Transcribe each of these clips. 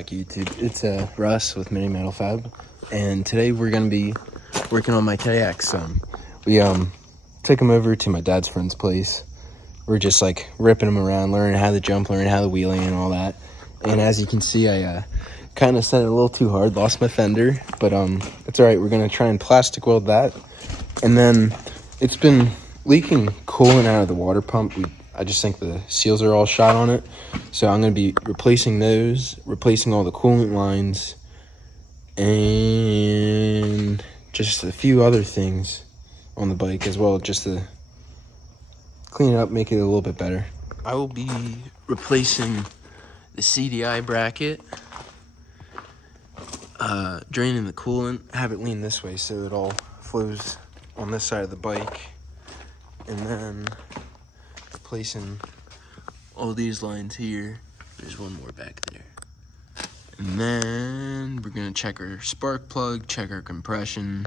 back, YouTube. It's Russ with Mini Metal Fab, and today we're gonna be working on my kayaks. We took him over to my dad's friend's place. We're just like ripping him around, learning how to jump, learning how to wheelie and all that. And as you can see, I kind of set it a little too hard, lost my fender, but it's all right. We're gonna try and plastic weld that, and then it's been leaking coolant out of the water pump. I just think the seals are all shot on it. So I'm going to be replacing those, replacing all the coolant lines, and just a few other things on the bike as well, just to clean it up, make it a little bit better. I will be replacing the CDI bracket, draining the coolant, have it lean this way so it all flows on this side of the bike, and then replacing all these lines here. There's one more back there. And then we're gonna check our spark plug, check our compression,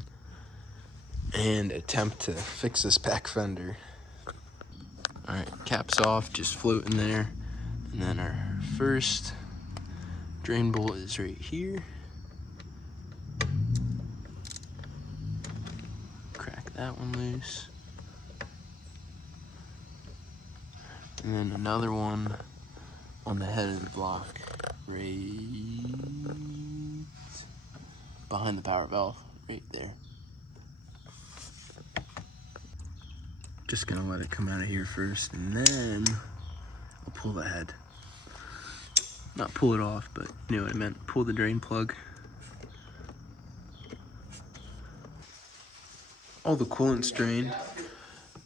and attempt to fix this back fender. All right, caps off, just floating there. And then our first drain bolt is right here. Crack that one loose. And then another one on the head of the block, right behind the power valve, right there. Just gonna let it come out of here first, and then I'll pull the head. Not pull it off, but you know what I meant. Pull the drain plug. All the coolant's drained.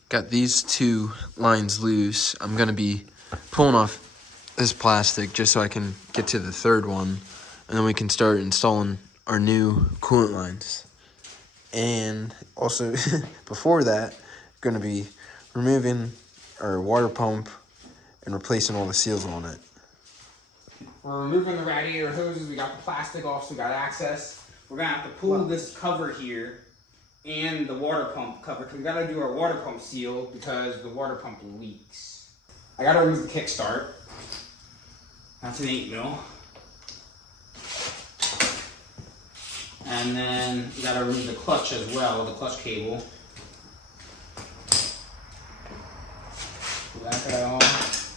Got these two lines loose. I'm gonna be pulling off this plastic just so I can get to the third one, and then we can start installing our new coolant lines. And also, before that, gonna be removing our water pump and replacing all the seals on it. We're removing the radiator hoses. We got the plastic off, so we got access. We're gonna have to pull this cover here and the water pump cover, because we gotta do our water pump seal because the water pump leaks. I gotta remove the kickstart. That's an 8mm. And then we gotta remove the clutch as well, the clutch cable. Pull that guy off.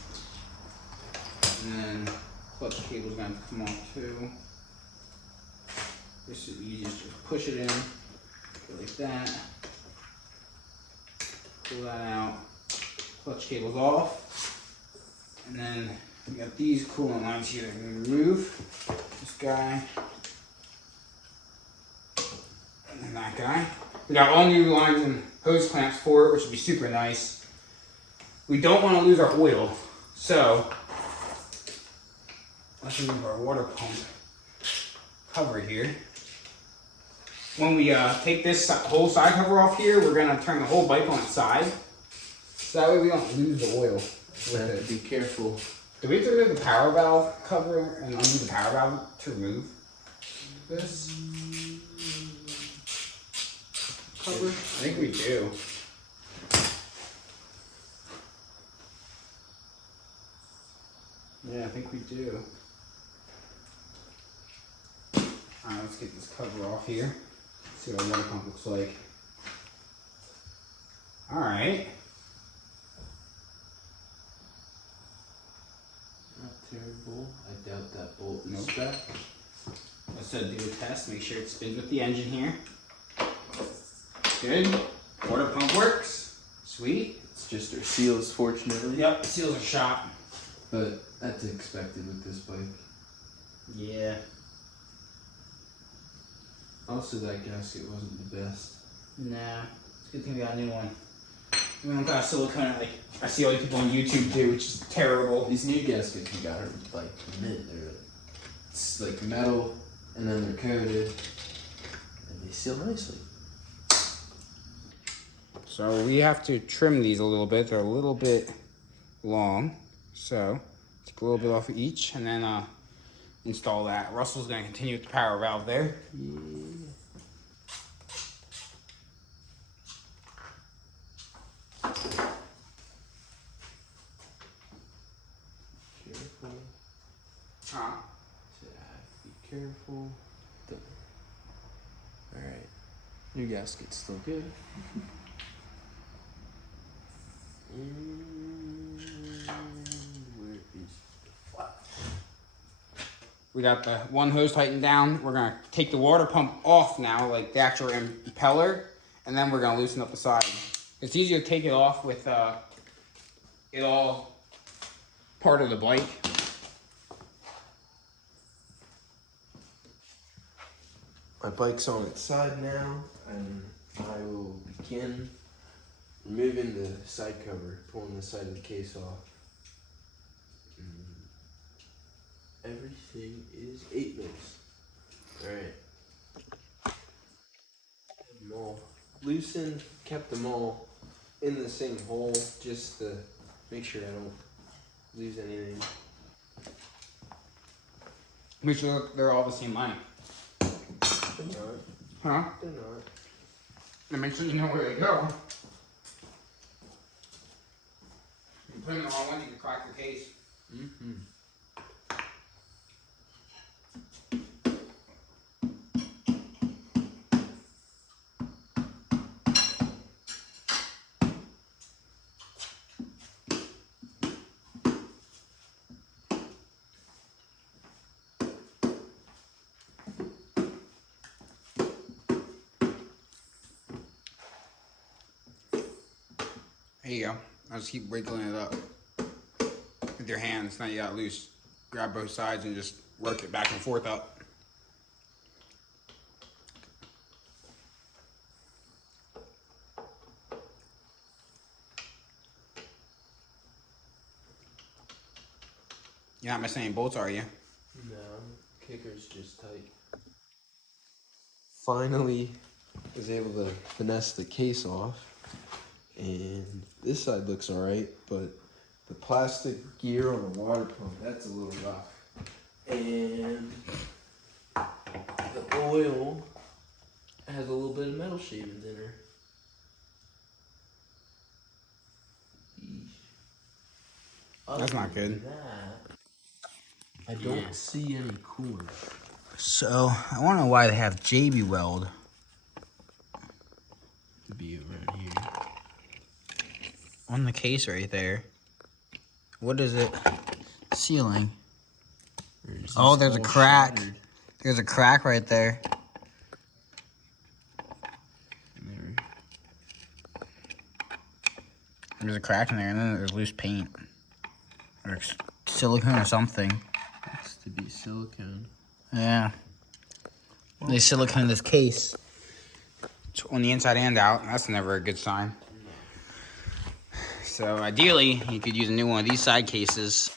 And then clutch cable's gonna come off too. This is easy, just push it in. Like that. Pull that out. Clutch cable's off. And then we got these coolant lines here that we're going to remove. This guy. And then that guy. We got all new lines and hose clamps for it, which would be super nice. We don't want to lose our oil. So let's remove our water pump cover here. When we take this whole side cover off here, we're gonna turn the whole bike on its side. So that way we don't lose the oil with it. Be careful. Do we have to remove the power valve cover and undo the power valve to remove this cover? I think we do. Yeah, I think we do. Alright, let's get this cover off here. See what our water pump looks like. Alright. Not terrible. I doubt that bolt is Nope. stuck. Let's do a test, make sure it spins with the engine here. Good. Water pump works. Sweet. It's just our seals, fortunately. Yep, seals are shot. But that's expected with this bike. Yeah. Also, that gasket wasn't the best. Nah. It's a good thing we got a new one. We don't got silicone like I see all these people on YouTube do, which is terrible. These new gaskets we got are like mint. It's like metal, and then they're coated, and they seal nicely. So we have to trim these a little bit. They're a little bit long. So take a little bit off of each and then install that. Russell's gonna continue with the power valve there. Yeah. Huh? careful. Done. Alright. New gasket's still good. And where is the flat? We got the one hose tightened down. We're gonna take the water pump off now, like the actual impeller, and then we're gonna loosen up the side. It's easier to take it off with it all part of the bike. My bike's on its side now, and I will begin removing the side cover, pulling the side of the case off. Everything is 8 mils. Alright. Them all loosened, kept them all in the same hole just to make sure I don't lose anything. Make sure they're all the same length. They're not. Huh? They're not. And make sure you know where they go. You put them in the wrong one, you can crack the case. Mm-hmm. There you go. I'll just keep wiggling it up with your hands. Now you got loose. Grab both sides and just work it back and forth up. You're not missing any bolts, are you? No, kicker's just tight. Finally was able to finesse the case off. And this side looks alright, but the plastic gear on the water pump, that's a little rough. And the oil has a little bit of metal shavings in her. That's not good. I don't see any coolant. So, I want to know why they have JB Weld. Could be around here. On the case right there. What is it? Sealing. Oh, there's a crack. Shattered. There's a crack right there. There's a crack in there, and then there's loose paint. Or silicone or something. Looks to be silicone. Yeah. They silicone this case on the inside and out. That's never a good sign. So ideally, you could use a new one of these side cases.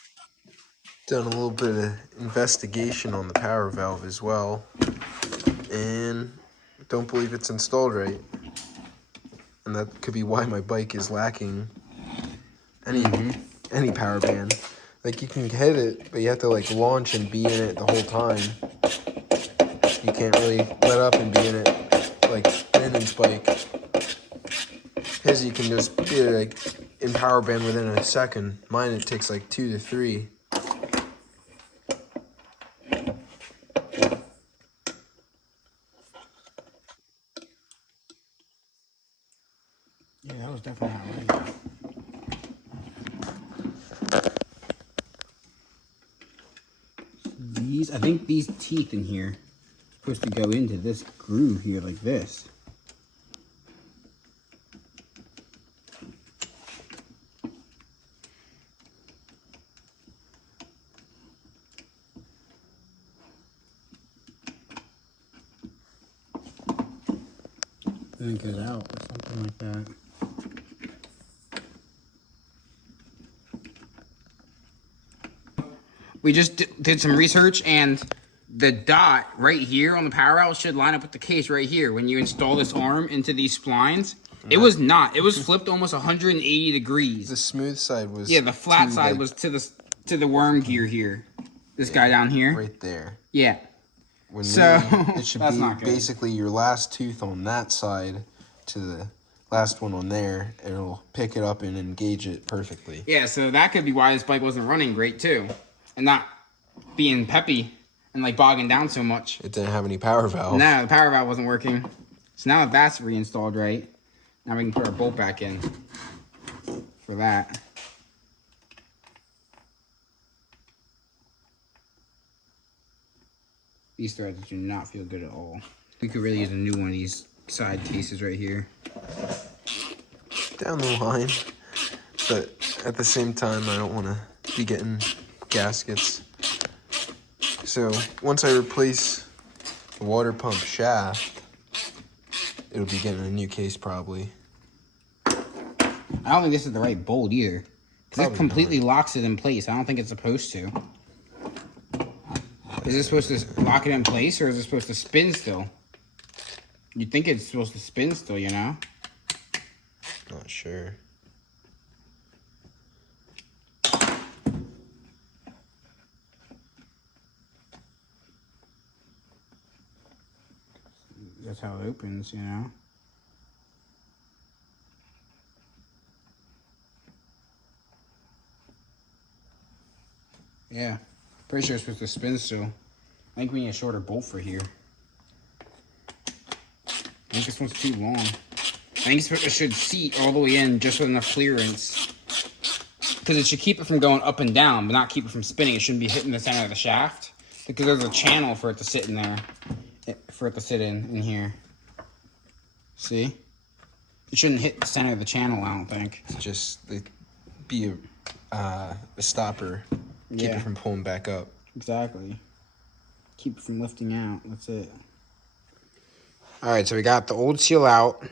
Done a little bit of investigation on the power valve as well, and don't believe it's installed right. And that could be why my bike is lacking any power band. Like, you can hit it, but you have to like launch and be in it the whole time. You can't really let up and be in it like Brandon's bike. His, you can just be like in power band within a second. Mine, it takes like 2 to 3. Yeah, that was definitely not right. I think these teeth in here are supposed to go into this groove here like this. Then it goes out or something like that. We just did some research, and the dot right here on the power outlet should line up with the case right here. When you install this arm into these splines, it was not. It was flipped almost 180 degrees. The smooth side was... Yeah, the flat side was to the worm gear here. This guy down here. Right there. Yeah. When So, it should that's be not good. basically your last tooth on that side to the last one on there. It'll pick it up and engage it perfectly. Yeah, so that could be why this bike wasn't running great too. And not being peppy and like bogging down so much. It didn't have any power valve. No, the power valve wasn't working. So now that that's reinstalled right, now we can put our bolt back in for that. These threads do not feel good at all. We could really use a new one of these side cases right here. Down the line. But at the same time, I don't want to be getting gaskets. So once I replace the water pump shaft, it'll be getting a new case probably. I don't think this is the right bolt either. Because it completely locks it in place. I don't think it's supposed to. Is it supposed to lock it in place, or is it supposed to spin still? You'd think it's supposed to spin still, you know? Not sure. That's how it opens, you know? Yeah. Pretty sure it's supposed to spin still. I think we need a shorter bolt for here. I think this one's too long. I think it should seat all the way in just with enough clearance. Because it should keep it from going up and down, but not keep it from spinning. It shouldn't be hitting the center of the shaft. Because there's a channel for it to sit in there. For it to sit in here. See? It shouldn't hit the center of the channel, I don't think. It's just be a stopper. Keep it from pulling back up. Exactly. Keep it from lifting out. That's it. Alright, so we got the old seal out.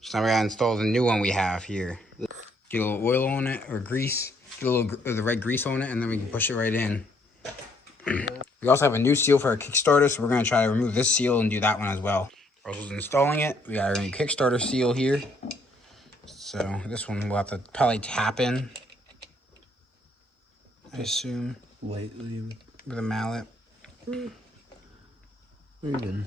So now we gotta install the new one we have here. Get a little oil on it, or grease. Get a little of the red grease on it, and then we can push it right in. We also have a new seal for our Kickstarter, so we're gonna try to remove this seal and do that one as well. Russell's installing it. We got our new Kickstarter seal here. So this one we'll have to probably tap in, I assume, Lightly with a mallet. Very good.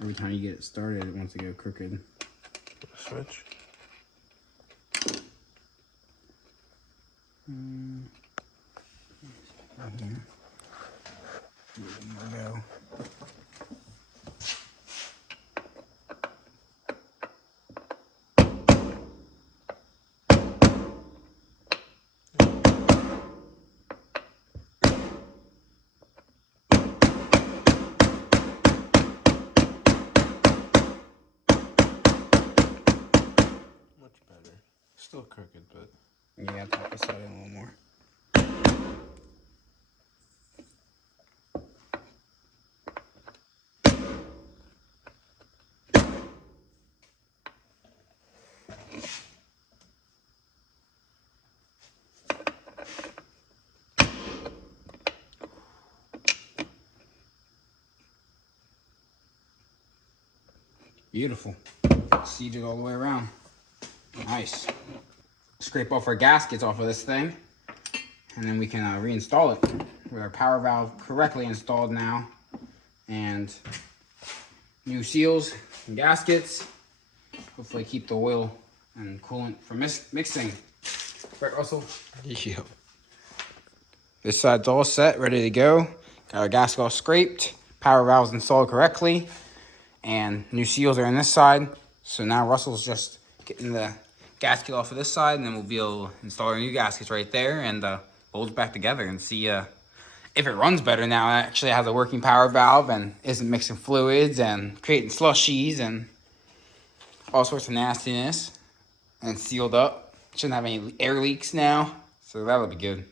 Every time you get it started, it wants to go crooked. Switch. Right here. There we go. Much better. Still crooked, but Yeah, tap this side in a little more. Beautiful. Seated all the way around. Nice. Scrape off our gaskets off of this thing, and then we can reinstall it with our power valve correctly installed now, and new seals and gaskets. Hopefully keep the oil and coolant from mixing. Right, Russell? yep. This side's all set, ready to go. Got our gasket all scraped, power valves installed correctly, and new seals are in this side. So now Russell's just getting the gasket off of this side, and then we'll be able to install our new gaskets right there and bolt it back together and see if it runs better now. It actually has a working power valve and isn't mixing fluids and creating slushies and all sorts of nastiness, and it's sealed up. Shouldn't have any air leaks now, so that'll be good.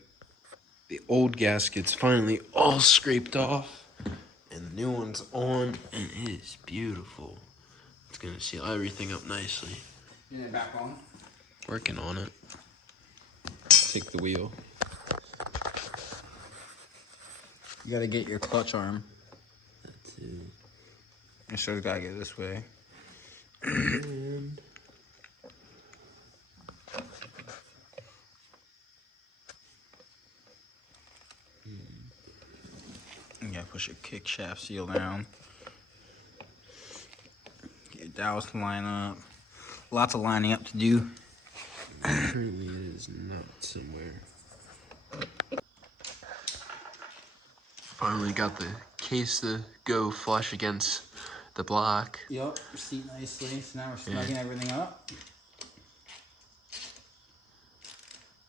The old gasket's finally all scraped off, and the new one's on, and it is beautiful. It's gonna seal everything up nicely. Getting it back on. Working on it. Take the wheel. You gotta get your clutch arm. That's it. It shows gotta get this way. And You gotta push your kick shaft seal down. Get your dowels to line up. Lots of lining up to do. Apparently it is not somewhere. Finally got the case to go flush against the block. Yep, seat nicely. So now we're snugging everything up.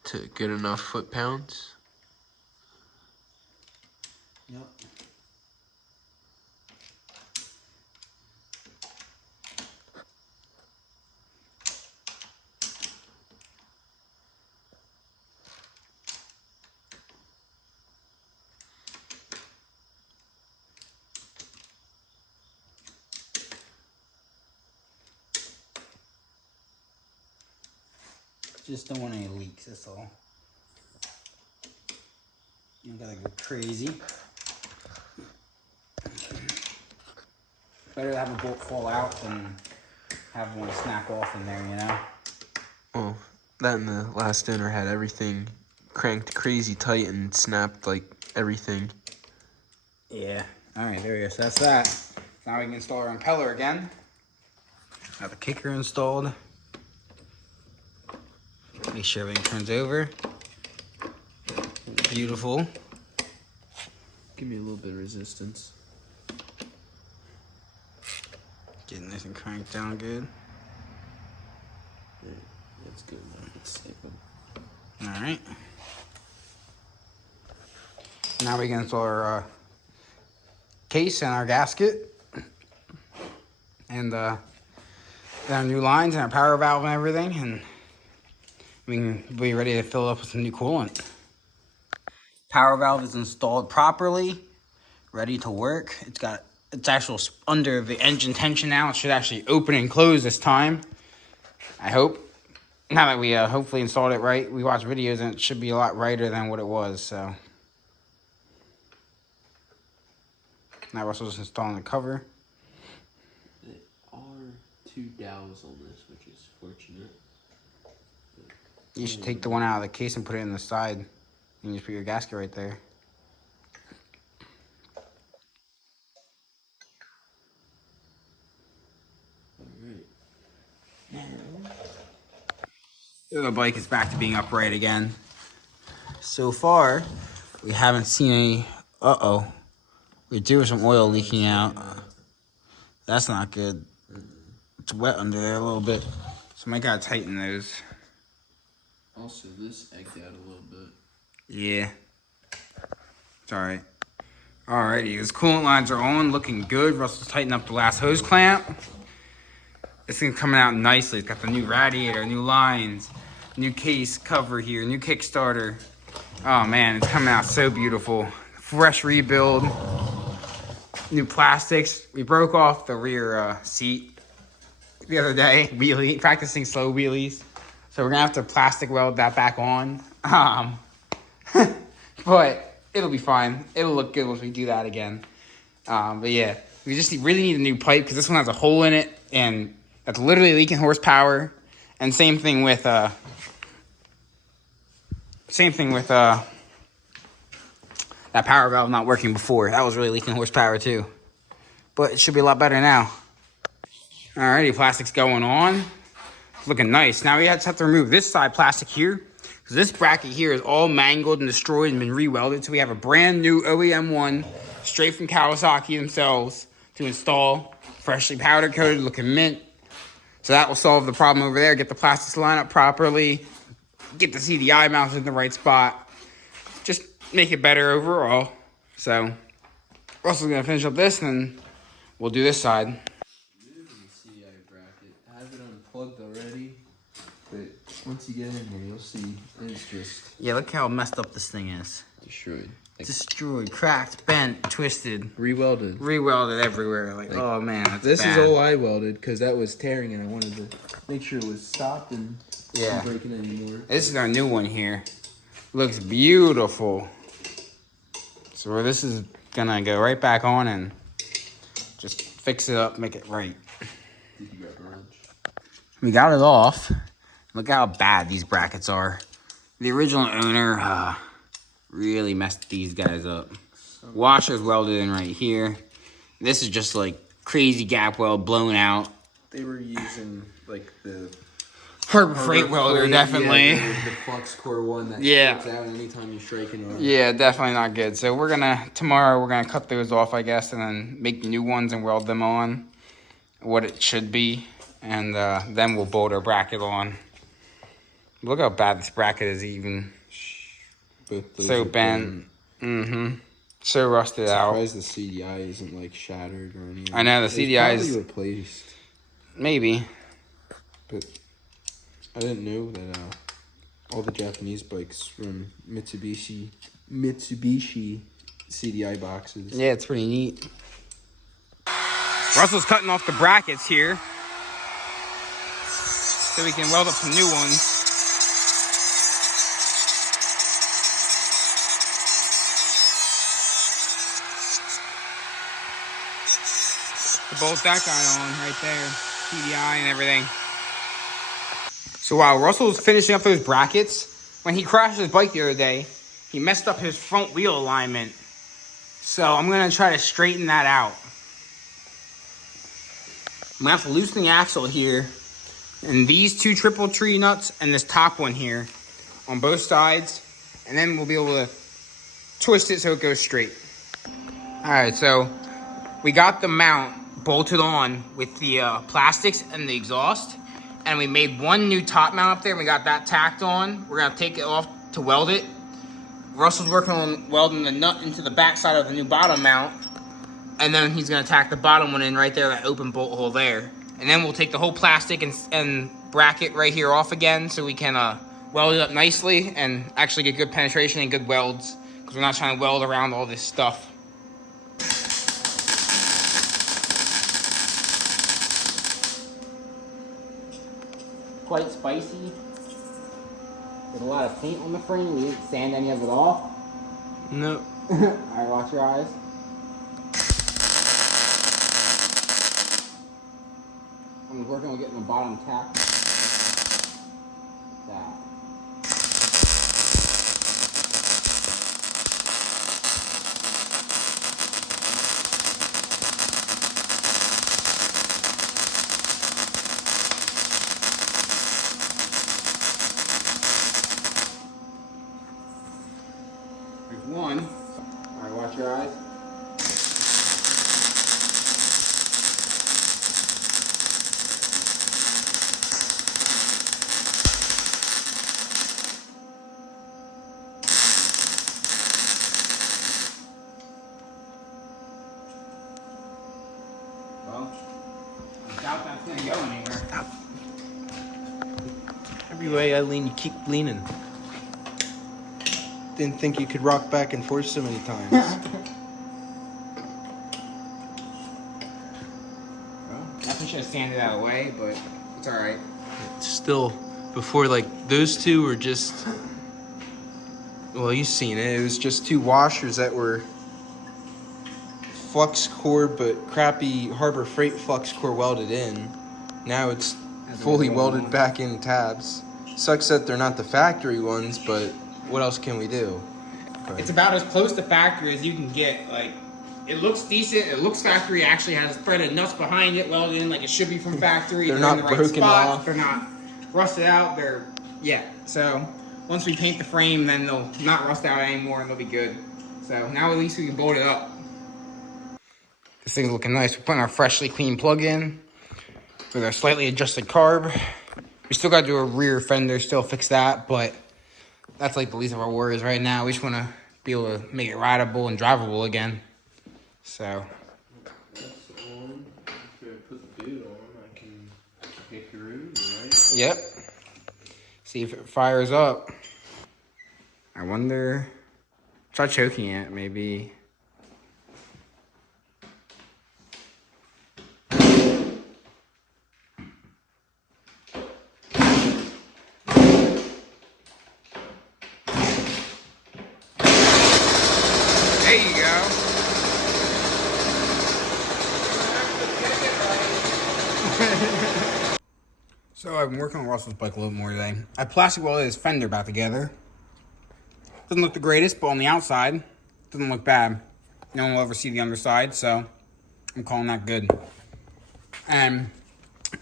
To get enough foot-pounds. Yep. Just don't want any leaks, that's all. You don't gotta go crazy. Better to have a bolt fall out than have one snap off in there, you know? Well, that and the last dinner had everything cranked crazy tight and snapped like everything. Yeah. Alright, there we go. So that's that. Now we can install our impeller again. Got the kicker installed. Make sure everything turns over. Beautiful. Give me a little bit of resistance. Getting this and cranked down good. Yeah, that's good. It's stable. Alright. Now we can install our case and our gasket. And our new lines and our power valve and everything. And we can be ready to fill it up with some new coolant. Power valve is installed properly, ready to work. It's actually under the engine tension now. It should actually open and close this time. I hope. Now that we hopefully installed it right, we watched videos and it should be a lot brighter than what it was. So now we're also just installing the cover. There are 2 dowels on this, which is fortunate. You should take the one out of the case and put it in the side. And just put your gasket right there. The bike is back to being upright again. So far, we haven't seen any. We do have some oil leaking out. That's not good. It's wet under there a little bit. So I might gotta tighten those. Also, this egged out a little bit. Yeah. It's alright. Alrighty, those coolant lines are on, looking good. Russell's tightened up the last hose clamp. This thing's coming out nicely. It's got the new radiator, new lines, new case cover here, new Kickstarter. Oh man, it's coming out so beautiful. Fresh rebuild, new plastics. We broke off the rear seat the other day, practicing slow wheelies. So we're gonna have to plastic weld that back on. But it'll be fine. It'll look good once we do that again. But yeah, we just really need a new pipe because this one has a hole in it and that's literally leaking horsepower. And same thing with that power valve not working before. That was really leaking horsepower too. But it should be a lot better now. Alrighty, plastic's going on. It's looking nice. Now we just have to remove this side plastic here. Because this bracket here is all mangled and destroyed and been re-welded. So we have a brand new OEM one, straight from Kawasaki themselves, to install. Freshly powder coated, looking mint. So that will solve the problem over there. Get the plastics lined up properly. Get the CDI mounted in the right spot. Just make it better overall. So Russell's gonna finish up this and then we'll do this side. Moving the CDI bracket. I have it unplugged already. But once you get in there, you'll see it's just... Yeah, look how messed up this thing is. destroyed. Like, Destroyed, cracked, bent, twisted. Rewelded. Rewelded everywhere. Like oh man, that's this bad. is all I welded because that was tearing and I wanted to make sure it was stopped and not breaking anymore. This is our new one here. Looks beautiful. So this is gonna go right back on and just fix it up, make it right. Did you grab a wrench? We got it off. Look how bad these brackets are. The original owner really messed these guys up. Washer's welded in right here. This is just like crazy gap weld blown out. They were using like the Harbor Freight welder, definitely. Yeah, the flux core one that sticks out anytime you strike an arm. Yeah, definitely not good. So tomorrow we're gonna cut those off, I guess, and then make new ones and weld them on what it should be. And then we'll bolt our bracket on. Look how bad this bracket is even. So bent. So rusted out. I'm surprised the CDI isn't like shattered or anything. I know, the CDI is probably replaced. Maybe. But I didn't know that all the Japanese bikes from Mitsubishi CDI boxes. Yeah, it's pretty neat. Russell's cutting off the brackets here so we can weld up some new ones. To bolt that guy on right there, CDI and everything. So while Russell's finishing up those brackets, when he crashed his bike the other day, he messed up his front wheel alignment. So I'm gonna try to straighten that out. I'm gonna have to loosen the axle here, and these two triple tree nuts and this top one here on both sides, and then we'll be able to twist it so it goes straight. All right, so we got the mount bolted on with the plastics and the exhaust, and we made one new top mount up there and we got that tacked on. We're gonna take it off to weld it. Russell's working on welding the nut into the back side of the new bottom mount, and then he's gonna tack the bottom one in right there, that open bolt hole there. And then we'll take the whole plastic and bracket right here off again so we can weld it up nicely and actually get good penetration and good welds, because we're not trying to weld around all this stuff. Quite spicy. There's a lot of paint on the frame. We didn't sand any of it off. No. Alright, watch your eyes. I'm working on getting the bottom tack. That. There's one. Alright, watch your eyes. Well, I doubt that's gonna go anywhere. Every way I lean, you keep leaning. Didn't think you could rock back and forth so many times. Well, definitely should have sanded that away, but it's alright. Still, before, like, those two were just... Well, you've seen it. It was just two washers that were flux core, but crappy Harbor Freight flux core welded in. Now it's fully welded back in tabs. Sucks that they're not the factory ones, but what else can we do? But It's about as close to factory as you can get. Like, it looks decent. It looks factory. It actually has threaded nuts behind it, welded in like it should be from factory. They're in not the right broken spot. off. They're not rusted out. So once we paint the frame, then they'll not rust out anymore and they'll be good. So now at least we can bolt it up. This thing's looking nice. We're putting our freshly cleaned plug in with our slightly adjusted carb. We still got to do a rear fender, still fix that, but that's like the least of our worries right now. We just want to be able to make it rideable and drivable again. So. that's on. After I put the boot on, I can pick your root, right? Yep. See if it fires up. I wonder. Try choking it, maybe. There you go. So I've been working on Russell's bike a little more today. I plastic welded his fender back together. Doesn't look the greatest, but on the outside, doesn't look bad. No one will ever see the underside, so I'm calling that good. And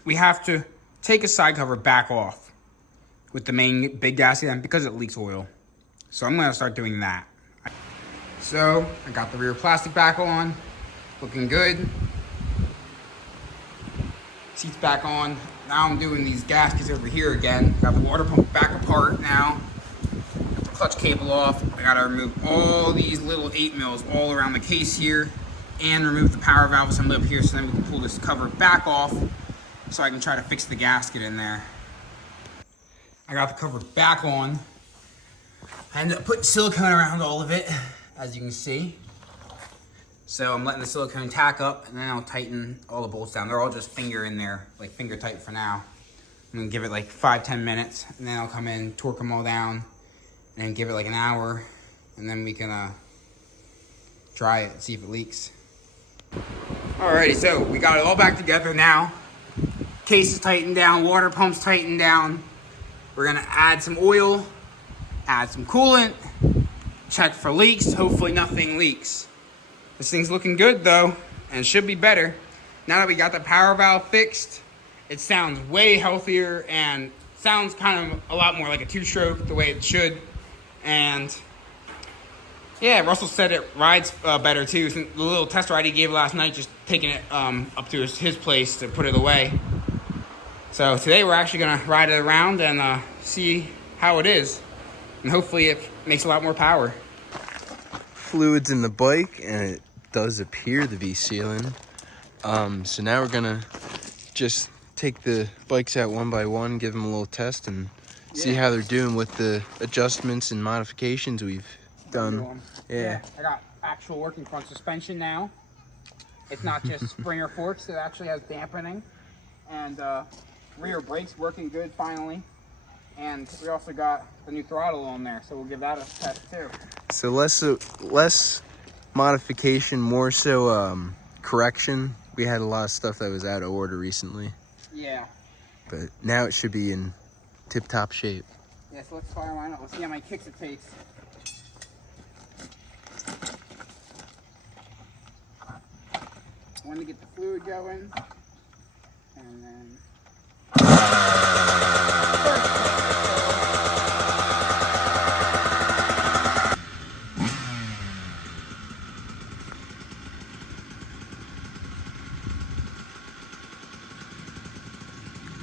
we have to take a side cover back off with the main big gasket and because it leaks oil. So I'm gonna start doing that. So I got the rear plastic back on, looking good. Seats back on. Now I'm doing these gaskets over here again. Got the water pump back apart now. Got the clutch cable off. I gotta remove all these little 8mm all around the case here and remove the power valve assembly up here so then we can pull this cover back off so I can try to fix the gasket in there. I got the cover back on. I ended up putting silicone around all of it, as you can see. So I'm letting the silicone tack up and then I'll tighten all the bolts down. They're all just finger in there, like finger tight for now. I'm gonna give it like 5-10 minutes and then I'll come in, torque them all down and give it like an hour and then we can try it and see if it leaks. Alrighty, so we got it all back together now. Case is tightened down, water pump's tightened down. We're gonna add some oil, add some coolant, check for leaks. Hopefully nothing leaks. This thing's looking good though, and it should be better. Now that we got the power valve fixed, it sounds way healthier and sounds kind of a lot more like a 2-stroke the way it should. And yeah, Russell said it rides better too. The little test ride he gave last night, just taking it up to his place to put it away. So today we're actually gonna ride it around and see how it is. And hopefully it makes a lot more power. Fluids in the bike, and it does appear to be sealing. So now we're gonna just take the bikes out one by one, give them a little test, and see how they're doing with the adjustments and modifications we've done. Yeah. I got actual working front suspension now. It's not just Springer forks, it actually has dampening. And rear brakes working good finally. And we also got the new throttle on there, so we'll give that a test too. So less modification, more so correction. We had a lot of stuff that was out of order recently. Yeah. But now it should be in tip-top shape. Yeah, so let's fire mine up. Let's see how many kicks it takes. One to get the fluid going, and then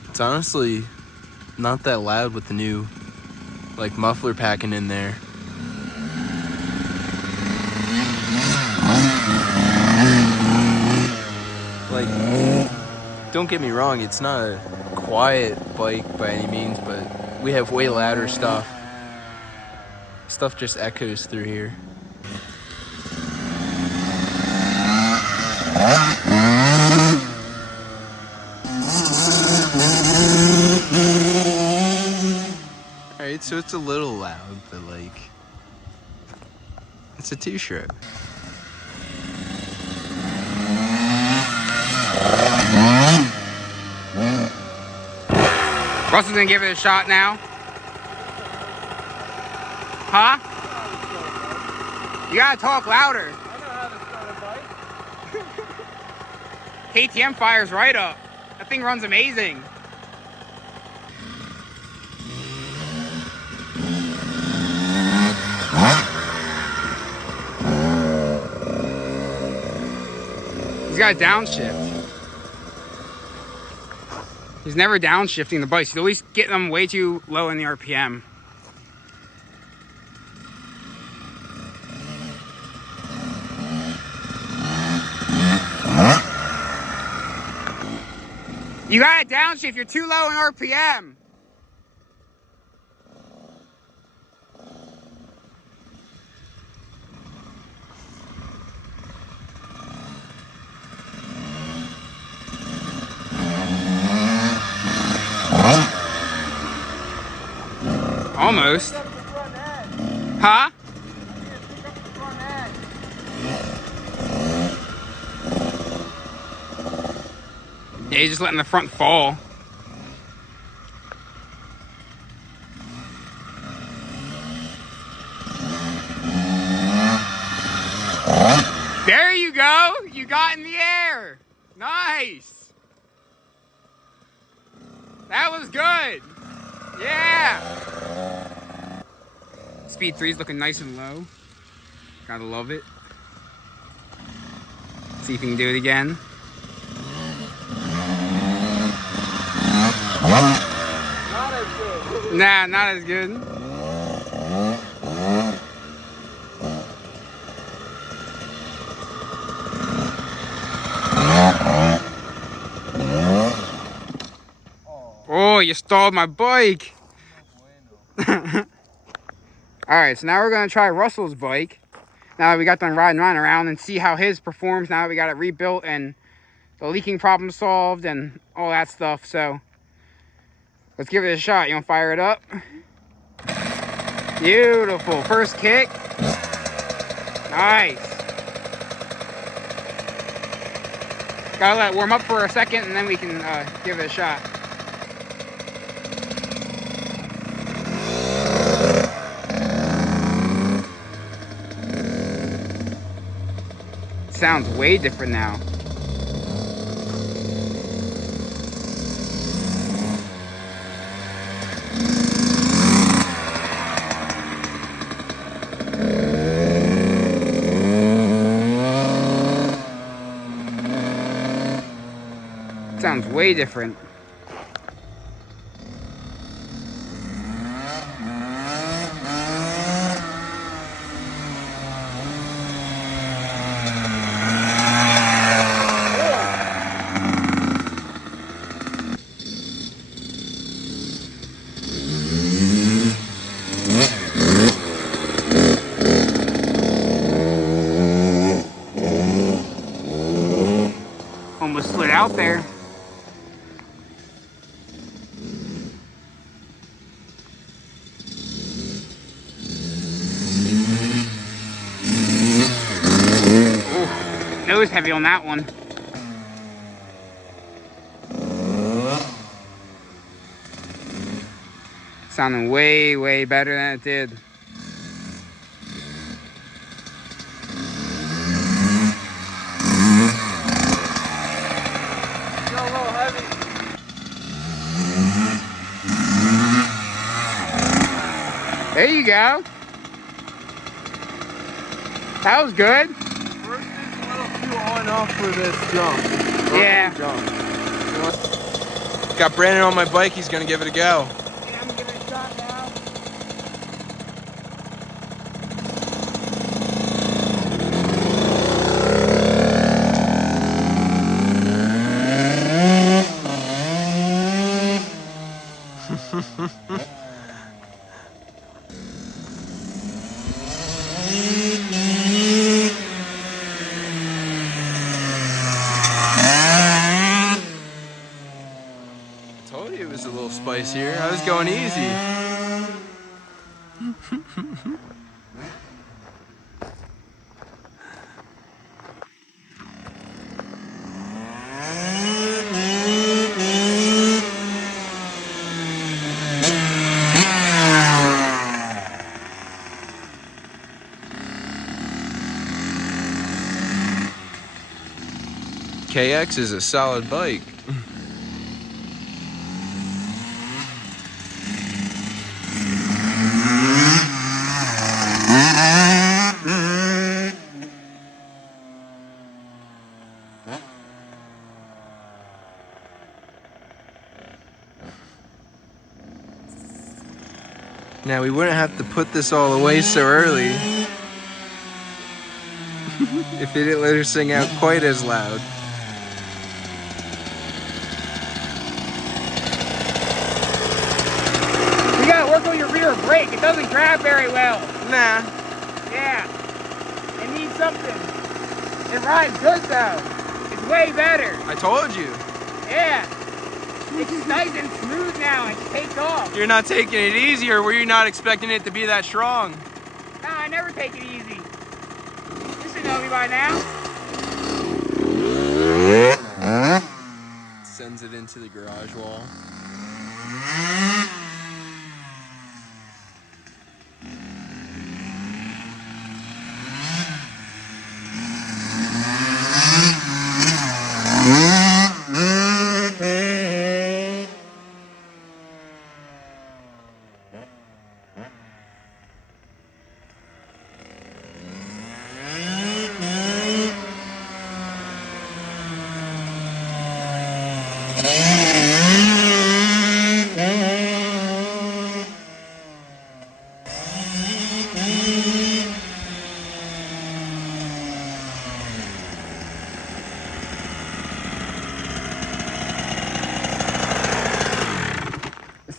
it's honestly not that loud with the new like muffler packing in there. Like, don't get me wrong, it's not a quiet bike by any means, but we have way louder stuff. Stuff just echoes through here. Alright, so it's a little loud, but like, it's a 2-stroke. Russell's gonna give it a shot now. Huh? You gotta talk louder. I know how to start a bike. KTM fires right up. That thing runs amazing. He's got a downshift. He's never downshifting the bikes. He's always getting them way too low in the RPM. You gotta downshift, you're too low in RPM. Almost. Huh? Yeah, he's just letting the front fall. There you go. You got in the air. Nice. That was good. Yeah. Speed 3 is looking nice and low. Gotta love it. See if you can do it again. Not as good. Nah, not as good. Oh, you stalled my bike. Alright, so now we're going to try Russell's bike. Now that we got done riding around and see how his performs now that we got it rebuilt and the leaking problem solved and all that stuff. So let's give it a shot. You want to fire it up? Beautiful. First kick. Nice. Gotta let it warm up for a second and then we can give it a shot. Sounds way different now. Sounds way different. Almost slid out there. Ooh, nose heavy on that one. Sounding way, way better than it did. There you go. That was good. First is a little too on off for this jump. Yeah. Got Brandon on my bike. He's gonna give it a go. Yeah, I'm gonna give it a shot now. Told you it was a little spicier. I was going easy. Kx is a solid bike. Now we wouldn't have to put this all away so early if it didn't let her sing out quite as loud. You gotta work on your rear brake. It doesn't grab very well. Nah. Yeah. It needs something. It rides good though. It's way better. I told you. Yeah. It's nice and smooth now and it takes off. You're not taking it easy, or were you not expecting it to be that strong? Nah, I never take it easy. You should know me by now. Sends it into the garage wall.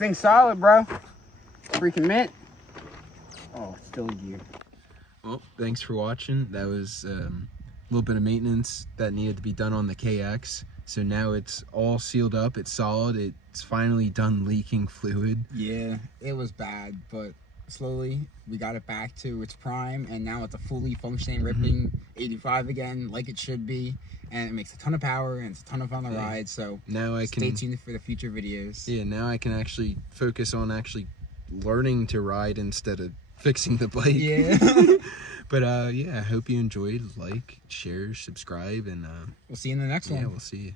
thing's solid, bro. Freaking mint. Oh, it's still in gear. Well, thanks for watching. That was a little bit of maintenance that needed to be done on the KX. So now it's all sealed up, it's solid, it's finally done leaking fluid. Yeah, it was bad, but slowly we got it back to its prime, and now it's a fully functioning ripping 85 again, like it should be, and it makes a ton of power and it's a ton of fun to ride. So now I stay tuned for the future videos. Yeah, now I can actually focus on actually learning to ride instead of fixing the bike. Yeah. But yeah, I hope you enjoyed. Like, share, subscribe, and We'll see you in the next one. Yeah, we'll see you.